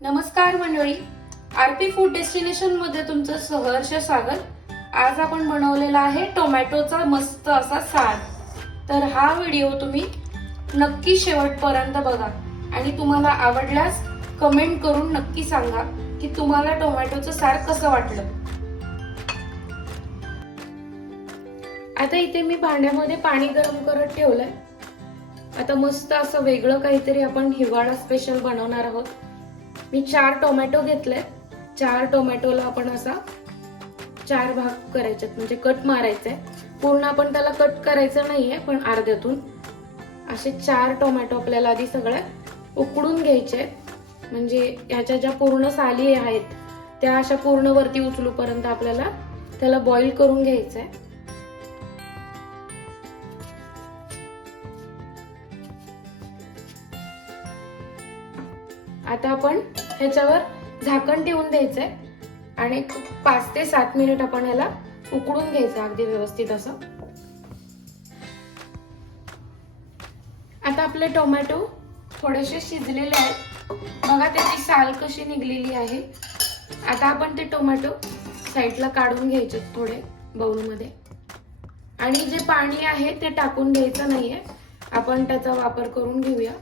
नमस्कार मंडळी, RP food destination मध्ये तुमचं सहर्ष स्वागत। आज आपण बनवलेला आहे टोमॅटोचा मस्त असा सार। तर हा व्हिडिओ तुम्ही नक्की शेवटपर्यंत बघा आणि तुम्हाला आवडल्यास कमेंट करून नक्की सांगा की तुम्हाला टोमॅटोचं सार कसं वाटलं। आता इथे मी भांड्यामध्ये पाणी गरम करत ठेवलंय। आता मस्त असं वेगळं काहीतरी आपण हिवाळा स्पेशल बनवणार आहोत। मी 4 टोमॅटो घेतले। 4 टोमॅटोला आपण असा 4 भाग करायचे, म्हणजे कट मारायचे। पूर्ण आपण त्याला कट करायचं नाहीये, पण अर्ध्यातून असे 4 टोमॅटो आपल्याला आधी सगळे उकडून घ्यायचे, म्हणजे ह्याच्या ज्या पूर्ण साली आहेत त्या अशा पूर्ण वरती उचलूपर्यंत आपल्याला त्याला बॉईल करून घ्यायचंय। आता आपण ह्याच्यावर झाकण ठेवून द्यायचंय आणि 5 ते 7 मिनिट आपण ह्याला उकडून घ्यायचं अगदी व्यवस्थित असं। आता आपले टोमॅटो थोडेसे शिजलेले आहेत, बघा त्याची साल कशी निघलेली आहे। आता आपण ते टोमॅटो साईडला काढून घ्यायचे थोडे बाउलमध्ये, आणि जे पाणी आहे ते टाकून द्यायचं नाहीये, आपण त्याचा वापर करून घेऊया।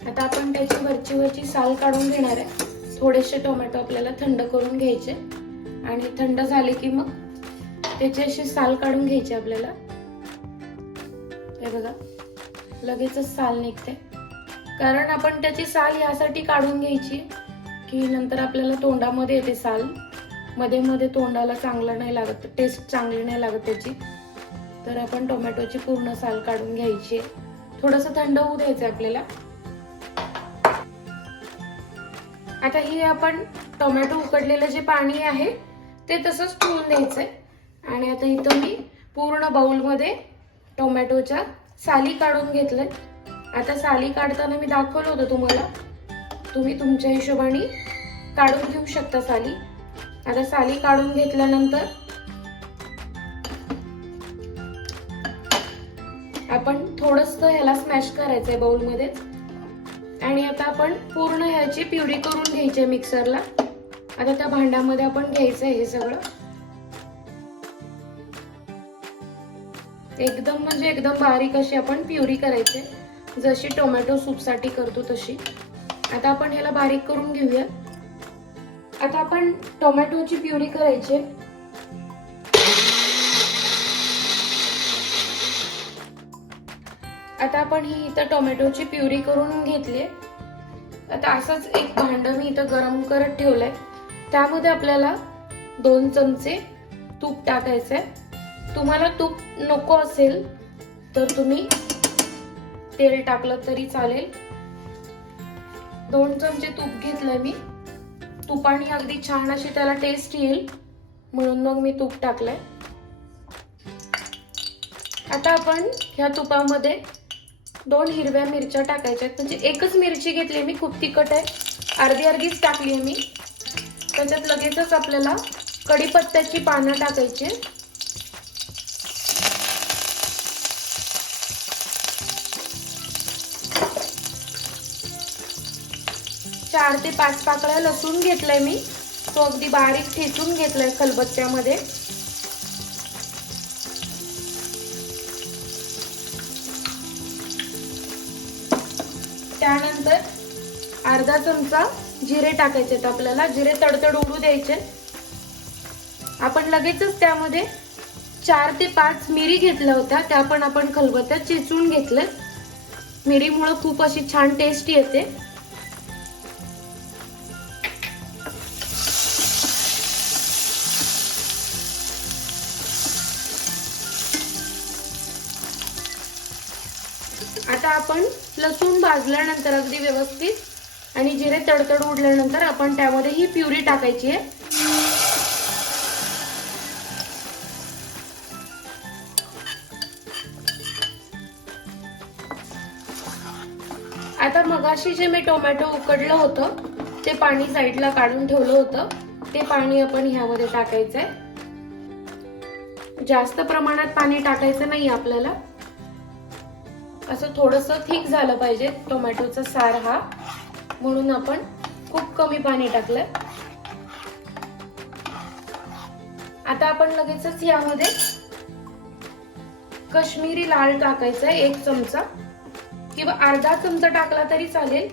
आता आपण त्याची वरची साल काढून घेणार आहे। थोडेसे टोमॅटो आपल्याला थंड करून घ्यायचे आणि थंड झाले की मग त्याची अशी साल काढून घ्यायची आपल्याला। हे बघा लगेचच साल निघते, कारण आपण त्याची साल यासाठी काढून घ्यायची की नंतर आपल्याला तोंडामध्ये येते साल, मध्ये मध्ये तोंडाला चांगलं नाही लागत, टेस्ट चांगली नाही लागत त्याची। तर आपण टोमॅटोची पूर्ण साल काढून घ्यायची, थोडंसं थंड होऊ द्यायचं आपल्याला। आता हे आपण टोमॅटो उकडलेलं जे पाणी आहे ते तसंच ठेवून द्यायचंय। आणि आता इथं मी पूर्ण बाउल मध्ये टोमॅटोच्या साली काढून घेतले। आता साली काढताना मी दाखवलं होतं तुम्हाला, तुम्ही तुमच्या हिशोबाने काढून घेऊ शकता साली। आता साली काढून घेतल्यानंतर आपण थोडंसं ह्याला स्मॅश करायचंय बाउल मध्ये, आणि आता आपण पूर्ण ह्याची प्युरी करून घ्यायची मिक्सरला। आता त्या भांड्यामध्ये आपण घ्यायचंय हे सगळं, एकदम म्हणजे एकदम बारीक अशी आपण प्युरी करायची, जशी टोमॅटो सूप साठी करतो तशी। आता आपण ह्याला बारीक करून घेऊया। आता आपण टोमॅटोची प्युरी करायची। आता आपण ही इथं टोमॅटोची प्युरी करून घेतली। आता असंच एक भांडं मी इथं गरम करत ठेवलंय, त्यामध्ये आपल्याला 2 चमचे तूप टाकायचंय। तुम्हाला तूप नको असेल तर तुम्ही तेल टाकलं तरी चालेल। 2 चमचे तूप घेतलंय मी, तुपाने अगदी छान अशी त्याला टेस्ट येईल म्हणून मग मी तूप टाकलंय। आता आपण ह्या तुपामध्ये 2 हिरव्या मिरच्या टाकायच्या, म्हणजे एकच मिरची घेतली मी, खूप तिखट आहे, अर्धीच टाकली मी। त्याच्यात लगेचच आपल्याला कढीपत्त्याची पानं टाकायची, 4 ते 5 पाकळ्या लसूण घेतलाय मी, तो अगदी बारीक ठेचून घेतलाय खलबत्त्यामध्ये। त्यानंतर अर्धा चमचा जिरे टाकायचे, आपल्याला जिरे तडतड उडू द्यायचे। आपण लगेचच त्यामध्ये 4 ते 5 मिरी घेतल्या होत्या, त्या पण आपण खलबत्त्यात चेचून घेतल्या। मिरीमुळे खूप अशी छान टेस्ट येते। आता आपण लसूण भाजल्यानंतर अगदी व्यवस्थित आणि जिरे तडतड उडल्यानंतर आपण त्यामध्ये ही प्युरी टाकायची आहे। आता मगाशी जे मी टोमॅटो उकडलं होतं ते पाणी साईडला काढून ठेवलं होतं ते पाणी आपण ह्यामध्ये टाकायचंय. जास्त प्रमाणात पाणी टाकायचं नाही आपल्याला, असं थोडंसं थिक झालं पाहिजे टोमॅटोचा सार हा, म्हणून आपण खूप कमी पाणी टाकलंय. आता आपण लगेचच यामध्ये काश्मीरी लाल टाकायचा आहे 1 चमचा किंवा अर्धा चमचा टाकला तरी चालेल.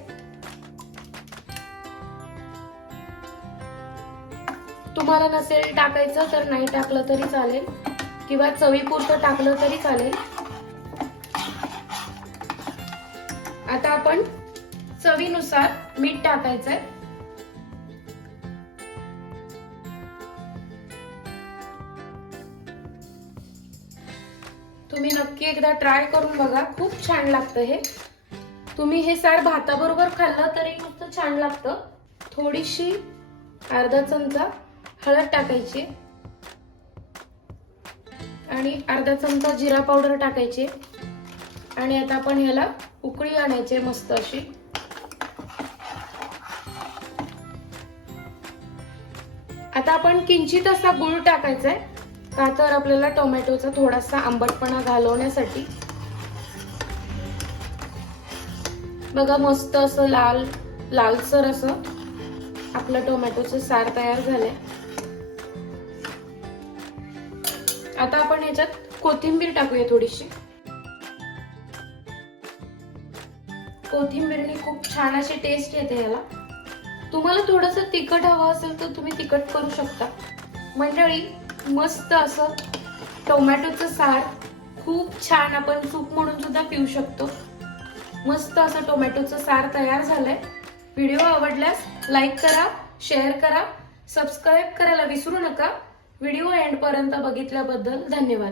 तुम्हाला नसेल टाकायचं तर नाही टाकलं तरी चालेल किंवा चवीपुरतं टाकलं तरी चालेल. आता आपण चवीनुसार मीठ टाकायचंय. तुम्ही नक्की एकदा ट्राय करून बघा, खूप छान लागतं हे. तुम्ही हे सार भाताबरोबर खाल्लं तरी नुसतं छान लागतं. थोडीशी अर्धा चमचा हळद टाकायची आणि अर्धा चमचा जिरा पावडर टाकायची आणि आता आपण ह्याला उकळी आणायची मस्त अशी. आता आपण किंचित असा गूळ टाकायचा आहे, का तर आपल्याला टोमॅटोचा थोडासा आंबटपणा घालवण्यासाठी. बघा मस्त असं लालसर असं आपलं टोमॅटोचं सार तयार झालंय. आता आपण याच्यात कोथिंबीर टाकूया थोडीशी. कोथिंबीरने खूप छान अशी टेस्ट येते याला. तुम्हाला थोडंसं तिखट हवं असेल तर तुम्ही तिखट करू शकता. मंडळी, मस्त असं टोमॅटोचं सार खूप छान आपण सूप म्हणून सुद्धा पिऊ शकतो. मस्त असं टोमॅटोचं सार तयार झालंय. व्हिडिओ आवडल्यास लाईक करा, शेअर करा, सबस्क्राईब करायला विसरू नका. व्हिडिओ एंड पर्यंत बघितल्याबद्दल धन्यवाद.